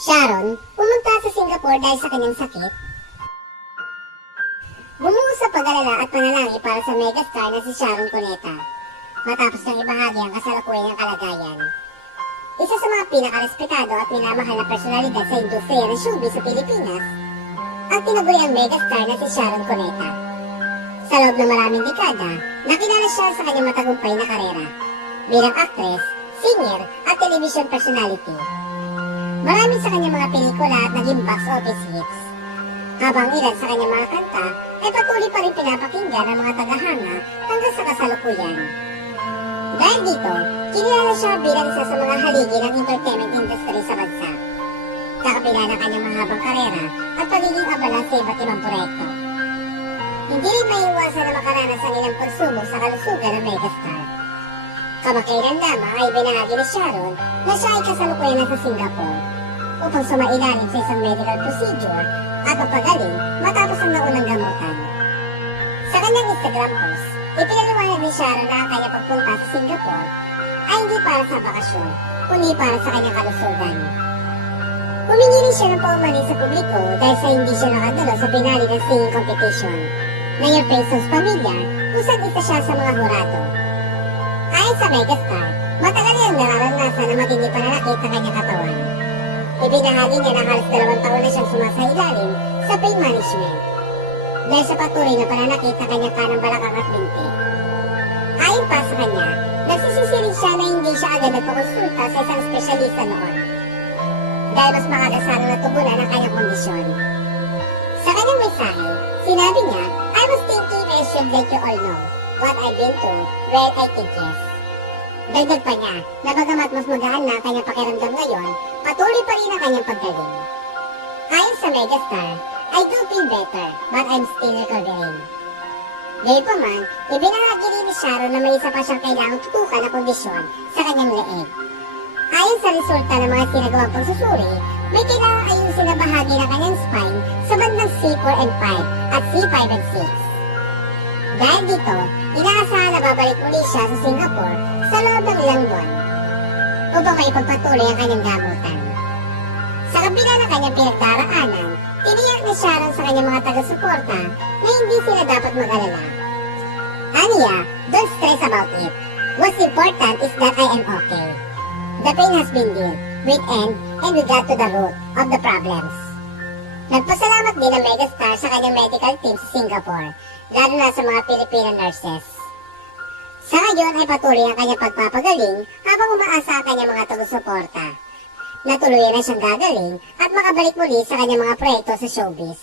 Sharon, pumunta sa Singapore dahil sa kanyang sakit. Bumuhos sa pag-alala at panalangin para sa megastar na si Sharon Cuneta matapos niyang ibahagi ang kasalukuyan niyang kalagayan. Isa sa mga pinakarespetado at minamahal na personalidad sa industriya ng showbiz sa Pilipinas ang tinaguriang megastar na si Sharon Cuneta. Sa loob ng maraming dekada, nakilala siya sa kanyang matagumpay na karera bilang actress, singer at television personality. Marami sa kanyang mga pelikula at naging box office hits. Habang ilan sa kanyang mga kanta ay patuloy pa rin pinapakinggan ng mga tagahanga hanggang sa kasalukuyan. Dahil dito, kinilala siya bilang isa sa mga haligi ng entertainment industry sa bansa. Kakapila ng kanyang mahabang karera at pagiging abala sa iba't ibang proyekto. Hindi rin maiiwasan na makaranas ang ilang pagsubok sa kalusugan ng megastar. Kamakailan lamang ay binahagi ni Sharon na siya ay kasalukuyan na sa Singapore upang sumailalim sa isang medical procedure at mapagaling matapos ang naunang gamutan. Sa kanyang Instagram post, ipinaliwanag ni Sharon na ang kanyang pagpunta sa Singapore ay hindi para sa bakasyon, kundi para sa kanyang kalusugan. Humingi rin siya ng paumanhin sa publiko dahil sa hindi siya nakadalo sa pinali ng singing competition na Your Face of Pamilya kung saan isa siya sa mga hurado. Ayon sa megastar, matagal niyang nararanasan na matindi pananakit sa kanyang katawan. Ibinahagi niya na halos 2 taon na siyang sumasailalim sa pain management dahil sa patuloy na pananakit sa kanyang kanang balakang at binti. Ayon pa sa kanya, nagsisisi rin siya na hindi siya agad nagpakonsulta sa isang espesyalista noon dahil mas makagasano na tubulan ang kanyang kondisyon. Sa kanyang mensahe, sinabi niya, I was thinking I should let you all know what I've been through, well, I think yes. Dagdag pa niya na bagamat mas magaan na ang kanyang pakiramdam ngayon, patuloy pa rin ang kanyang paggaling. Ayon sa megastar, I do feel better, but I'm still recovering. Gayunpaman, ibinahagi rin ni Sharon na may isa pa siyang kailangang tutukan na kondisyon sa kanyang leeg. Ayon sa resulta ng mga sinagawang pagsusuri, may kailangang ayusin na bahagi ng kanyang spine sa bandang C4 and 5 at C5 and 6. Dahil dito, inaasahan na babalik uli siya sa Singapore sa loob ng ilang buwan upang maipagpatuloy ang kanyang gamutan. Sa kabila ng kanyang pinagdaraanan, tiniyak ni Sharon sa kanyang mga taga-suporta na hindi sila dapat mag-alala. Aniya, don't stress about it. What's important is that I am okay. The pain has been dealt with and we got to the root of the problems. Nagpasalamat din ang megastar sa kanyang medical team sa Singapore, lalo na sa mga Filipino nurses. Sa ngayon ay patuloy ang kanyang pagpapagaling habang umaasa ang kanyang mga taga-suporta. Natuluyan na siyang gagaling at makabalik muli sa kanyang mga proyekto sa showbiz.